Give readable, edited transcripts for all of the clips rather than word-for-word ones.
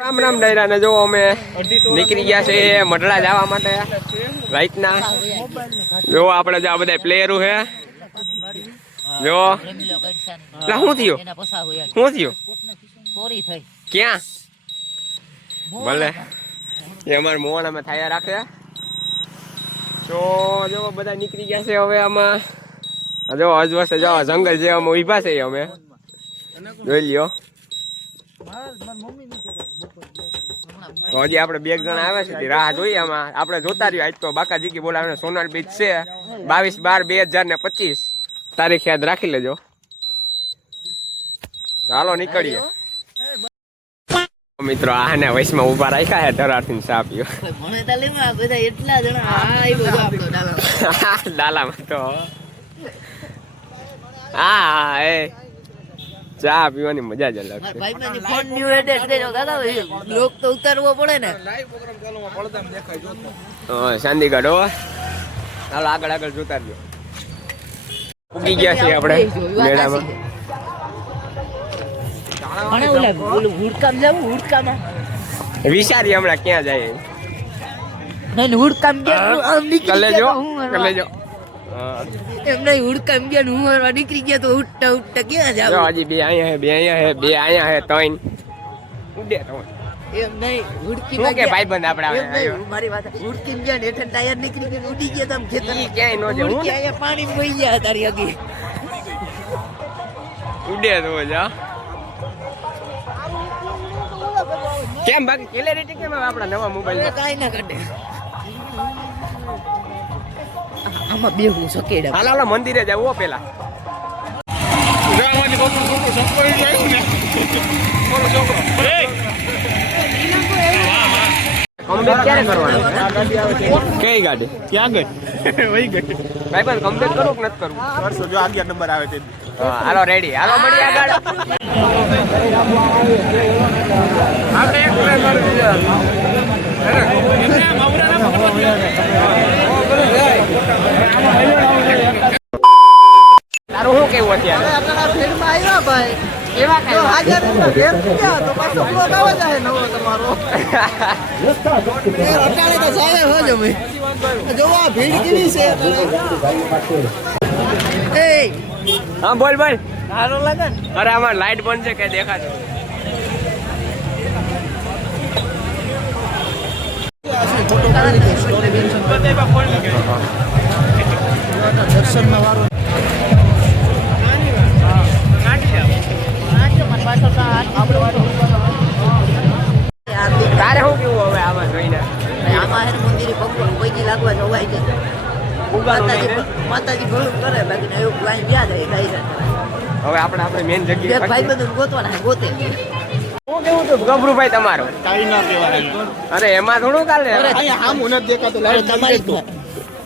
રામ રામ ડાયરા ને જો અમે નીકળી ગયા છે મઢડા જવા માટે રાઈટના જો આપણે જો આ બધા પ્લેયરો છે જો શું થયું ક્યાં ભલે એ અમારે મોહન અમે થાયા રાખે તો જો બધા નીકળી ગયા છે હવે આમાં જો અજવસે જો જંગલ જે અમે ઉભા છે અમે જોઈ લ્યો હજી આપણે બે જણા આવ્યા છે રાહ જોઈએ આમાં આપણે જોતા રહ્યો આજ તો બાકાજી કી બોલાવે સોનાર બીચ છે 22/12/2025 તારીખ યાદ રાખી લેજો ચાલો નીકળીએ મિત્રો આને વૈશમાં ઉભા રાખ્યા હે ધરારથી ચા પીઓ ડાલામાં તો હા એ ચા પીવાની મજા જ અલગ છે ભાઈ ફોન ન્યુ એડિટ દેજો દાદા બ્લોગ તો ઉતારવો પડે ને લાઈવ પ્રોગ્રામ ચાલવામાં પડદા દેખાય જો ચાંદીગઢ હો હાલો આગળ આગળ જોતા રહ્યો ઉગી ગયા છે આપણે મેળામાં અને ઓલા હુડકામ જાવ હુડકામાં વિચારી હમણાં ક્યાં જાય નહીં હુડકામ ગયા આમ નીકળી કલેજો એમ નહીં હુડકામ ગયા હું મારવા નીકળી ગયા તો ઉઠતા ઉઠતા ક્યાં જાવ હજી બે અહીંયા હે બે ત્રણ ઉડે તો એમ નહીં હુડકી માં કે ભાઈબંધ આપણે મારી વાત હુડકી ગયા ને હેઠળ ટાયર નીકળી ગયો ઉડી ગયા તમ ખેતર ક્યાંય નો જાય હું અહીંયા પાણી બોઈ ગયા તારી અગી ઉડે તો જા કેમ બાકી ક્લેરિટી કેમ આપણા નવા મોબાઈલ કાઈ ના કાઢે આમાં બે હું સકેડા હાલ હાલ મંદિરે જાવ પેલા ગામમાંથી કોણ છોકરો આવ્યો ને કોણ છોકરો કમબેક ક્યારે કરવાનો કઈ ગાડી ક્યાં ગઈ વહી ગઈ ભાઈ પણ કમબેક કરું કે નથી કરવું કરશો જો 11 નંબર આવે તે હાલો રેડી હાલો મળી આગળ આપણે એક પ્લે કરી દીધા તારું શું કેવું અત્યારે ફિલ્મમાં આવ્યા ભાઈ કેવા કઈ હાજર ફેર ગયા તો પાછો બ્લોગ આવે જાય નવો તમારો અટાણે તો સાવે હો જો ભાઈ જો આ ભીડ કેવી છે એ હા બોલ બોલ સારો લાગે અરે આમાં લાઈટ બંધ છે કે દેખાશે દર્શનમાં વારો તારે શું કેવું હવે આમાં જોઈને આમાં હે મંદિરે ભગવાન કોઈની લાગવા જોવાય છે માતાજી ભલું કરે બાકી એવું પ્લાન ગયા જાય ગાઈ હવે આપણે મેન જગ્યાએ ભાઈ બધું ગોતવાના ગોતે શું કેવું તો ગભરુભાઈ તમારો કાઈ ના કહેવાય અરે એમાં થોડું કાલે અહીંયા આમ ઉન દેખાતો લાગે તમારી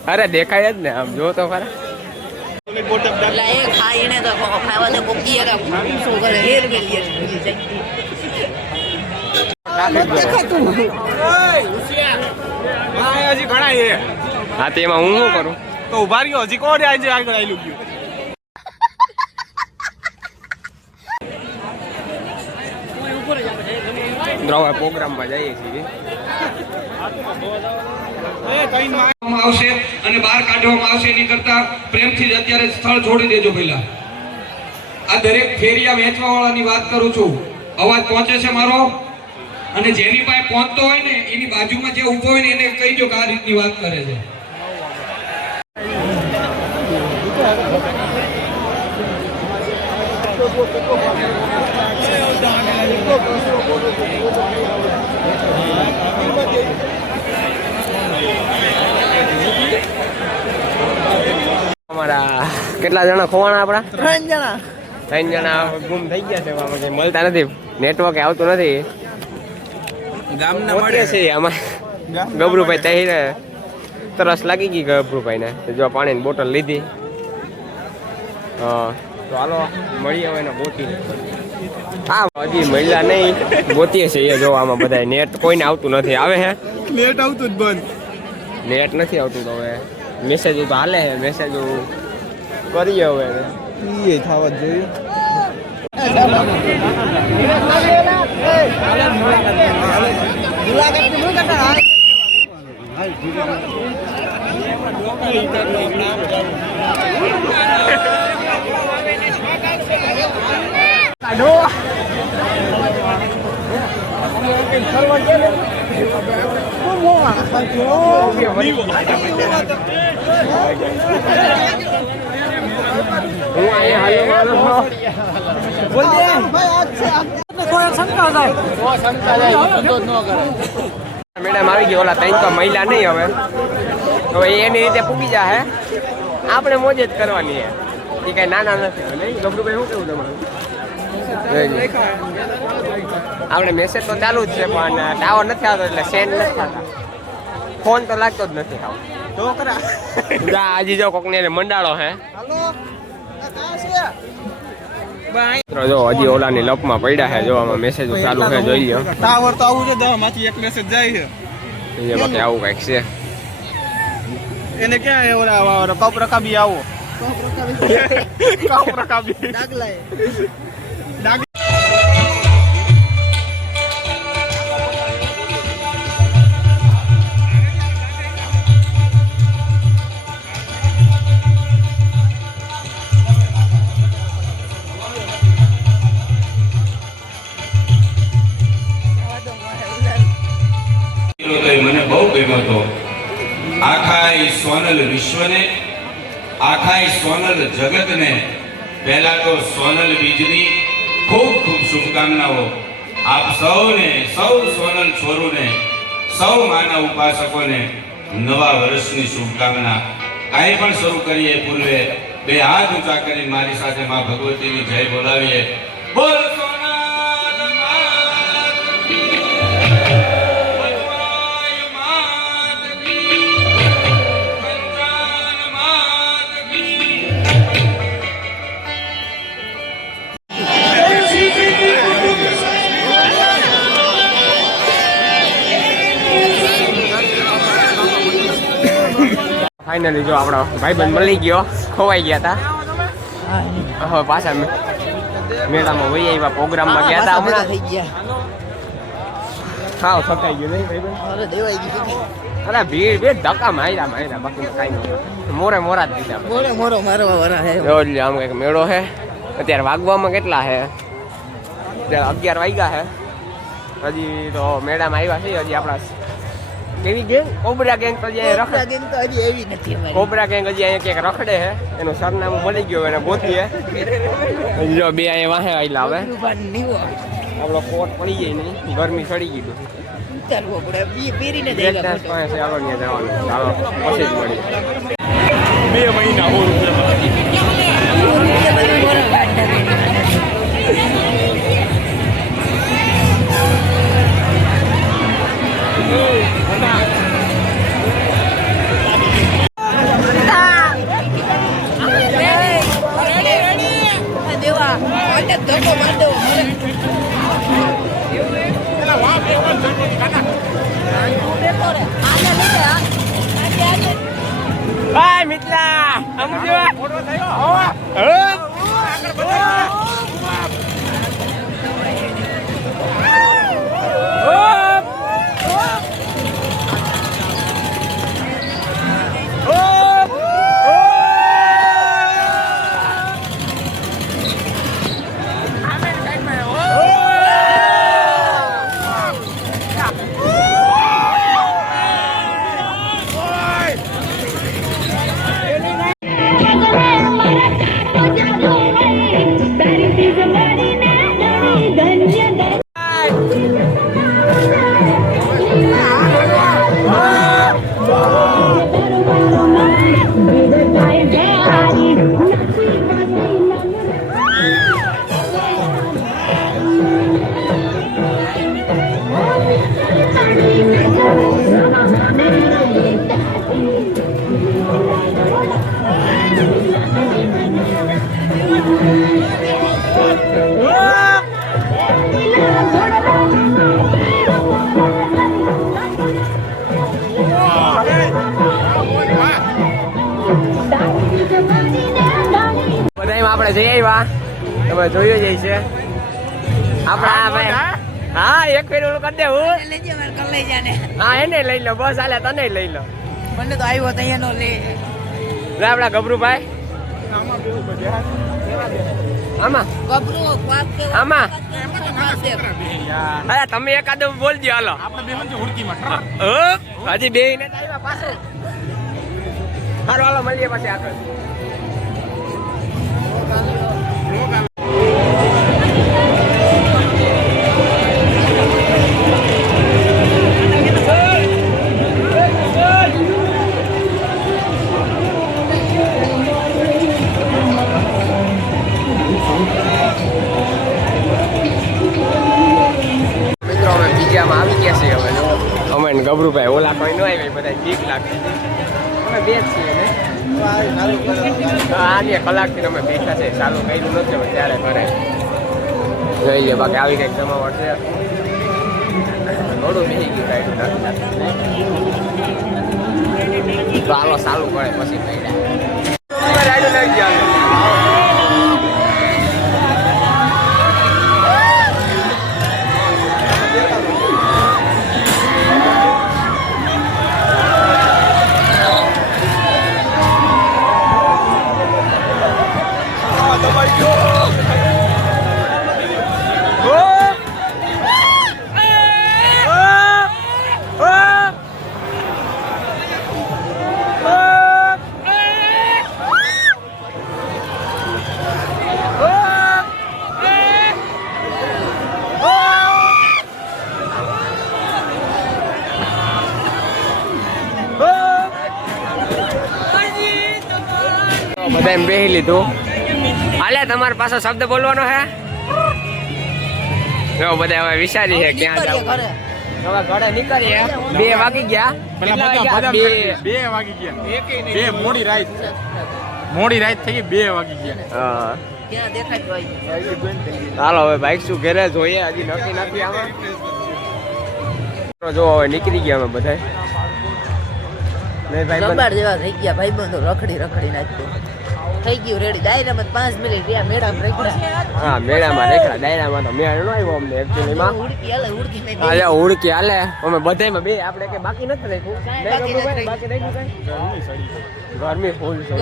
અરે દેખાય જ ને આમ જો તો ખરા એટલે એ ખાઈને તો ખાવા દે કોકી એરા શું કરે હેર મેલીએ દેખાતું હજી ઘણા છે હા તેમાં હું શું કરું તો ઉભા રહ્યો હજી કોણ આજે આગળ આવેલું ગયું દ્રવા પ્રોગ્રામમાં જઈએ છીએ આવશે અને બહાર કાઢવામાં આવશે એની કરતા પ્રેમથી જ અત્યારે સ્થળ છોડી દેજો પહેલા આ દરેક ફેરિયા વેચવા વાળાની વાત કરું છું અવાજ પહોંચે છે મારો અને જેની પાસે પહોંચતો હોય ને એની બાજુમાં જે ઊભો હોય ને એને કહીજો કે આ રીતની વાત કરે છે અમારા કેટલા જણા ખોવાણા આપણા 3 જણા ગુમ થઈ ગયા છે મળતા નથી નેટવર્ક આવતું નથી ગામના મળે છે આમાં ગબરુભાઈ તહીને તરસ લાગી ગઈ ગબરુભાઈ ને જો પાણીની બોટલ લીધી હા તો હાલો મળીએ હવે એને ગોતી હા હજી મળ્યા નહીં ગોતીએ છે એ જો આમાં બધા નેટ કોઈને આવતું નથી આવે હે નેટ આવતું જ બંધ નેટ નથી આવતું તો હવે મેસેજ તો હાલે છે મેસેજ કરીએ હવે એ થવા જ જોઈએ મેડમ આવી ગઈ ઓલા ત્રણ તો મહિલા નહીં હવે તો એની રીતે પૂગી જાય આપણે મોજ જ કરવાની હે એ કઈ નાના નથી નહીં ગભરુભાઈ શું કેવું તમારું આપણે મેસેજ તો ચાલુ જ છે પણ ટાવર નથી આવતો એટલે સેન્ડ નથી થતા ફોન તો લાગતો જ નથી આવતો આજે જો કોકને મંડાળો હે જો હજી ઓલાની લપમાં પડ્યા છે જો આમાં મેસેજ ચાલુ છે જોઈ લ્યો ટાવર તો આવું છે માંથી એક મેસેજ જાય છે એ બાકી આવું કઈક છે એને ક્યાં એ ઓલા કપ રકાબી આવો કપ રકાબી મને બહુ ગમ્યો હતો આખા સોનલ વિશ્વને આખા સોનલ જગતને પહેલા તો સોનલ બીજની ખૂબ ખૂબ શુભકામનાઓ આપ સૌને સૌ સોનલ છોરુને સૌ માના ઉપાસકોને નવા વર્ષની શુભકામના કાંઈ પણ શરૂ કરીએ પૂર્વે બે હાથ ઊંચા કરી મારી સાથે માં ભગવતીની જય બોલાવીએ બોલ ફાઇનલી જો આપણો ભાઈબંધ મળી ગયો ખોવાઈ ગયા હતા હવે પાછા મેળામાં વહી આવ્યા પ્રોગ્રામમાં ગયા હતા હમણાં થઈ ગયા ખાવ થકાઈ ગયો નહીં ભાઈબંધ અરે ભીડ બે ધક્કા માર્યા બાકી કાંઈ નહીં મોરા જ દીધા મોરો મારવા વાળા હે જો આમ કંઈક મેળો છે અત્યારે વાગવામાં કેટલા છે અત્યારે 11 વાગ્યા છે હજી તો મેળામાં આવ્યા છે હજી આપણા કેવી ગેંગ કોબરા ગેંગ તો હજી એવી નથી કોબરા ગેંગ હજી અહીંયા ક્યાંક રખડે છે એનું સરનામું મળી ગયું એને ગોતીએ જો બે અહીંયા વાહે આવેલા હવે આપણો કોટ પડી જાય નહીં ગરમી ચડી ગયું ચાલવો પડે પહેરીને ચાલો ત્યાં જવાનું ચાલો પછી જ મળી 2 મહિના Hai Mitla, kamu juga? આપણે જઈ આવ્યા તમે જોયું જ છે આપણા હા એક ફેર ઓલું કરી દે હું લેજે મારે કલ લઈ જાને હા એને લઈ લો બસ હાલે તને લઈ લો મને તો આવ્યો તો અહીંયાનો લે લે આપડા ગભરુભાઈ આમાં ગબરો વાત કે આમાં વાત અરે તમે એકાદું બોલજો હાલો આપણે બેહન છે હુડકીમાં હજી બે ને આવ્યા પાછું હાલો હાલો મળીએ પછી આગળ મિત્રો અમે બીજામાં આવી ગયા છીએ હવે અમે ને ગભરુભાઈ ઓલા કોઈ ન આવી બધા બીક લાગતી અમે બે જ છીએ ને આની કલાકથી અમે બેઠા છે ચાલુ કર્યું નથી હવે ત્યારે ઘરે જોઈ લે બાકી આવી કંઈક જમાવટ છે થોડું બેસી ગયું કાંઈ તો હાલો ચાલુ પડે પછી પડ્યા બધા એમ બેસી લીધું હાલે તમારી પાસે શબ્દ બોલવાનો હે જો બધા હવે વિચારી છે ક્યાં જાવ ઘરે હવે ઘરે નીકળીએ 2 વાગી ગયા કેટલા વાગ્યા? 2 વાગી ગયા બે મોડી રાત થઈ ગઈ 2 વાગી ગયા હા ક્યાં દેખાય ભાઈ ચાલો હવે બાઈક શું ઘરે જોઈએ હજી નક્કી નથી આમાં જો હવે નીકળી ગયા અમે બધા નહીં ભાઈ રબાડ જેવા થઈ ગયા ભાઈબંધો રખડી નાખ્યું થઈ ગયું રેડી દાયરામાં 5 મિનિટ રહ્યા મેળામાં રેખડા હા મેળામાં રેખડા દાયરામાં તો મેળ ન આવ્યો અમને એકચ્યુઅલીમાં ઉડકી હાલે ઉડકી નહીં અરે ઉડકી હાલે અમે બધાયમાં બે આપણે કે બાકી નથી રાખ્યું બાકી નથી રાખ્યું. બાકી રાખ્યું કઈ ગરમી ફૂલ છે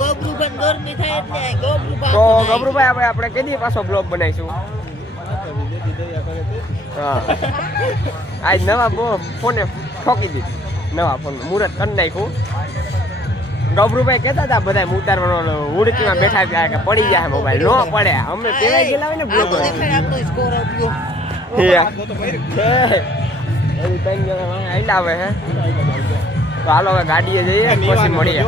ગોબરું પણ ગરમી થાય એટલે ગોબરું તો ગભરુભાઈ આપણે કેદી પાછો બ્લોગ બનાવીશું હા આજ નવા ફોને ઠોકી દીધી નવા ફોન મુહૂર્ત કરી નાખ્યું ગભરુભાઈ કહેતા હતા બધા ઉતારવાનો ઉડકીમાં બેઠા ગયા કે પડી જાય મોબાઈલ ન પડે અમે પેલા ગયેલા હોય ને બ્લોગ આપણો સ્કોર આપ્યો આવે હે તો હાલો હવે ગાડીએ જઈએ પછી મળીએ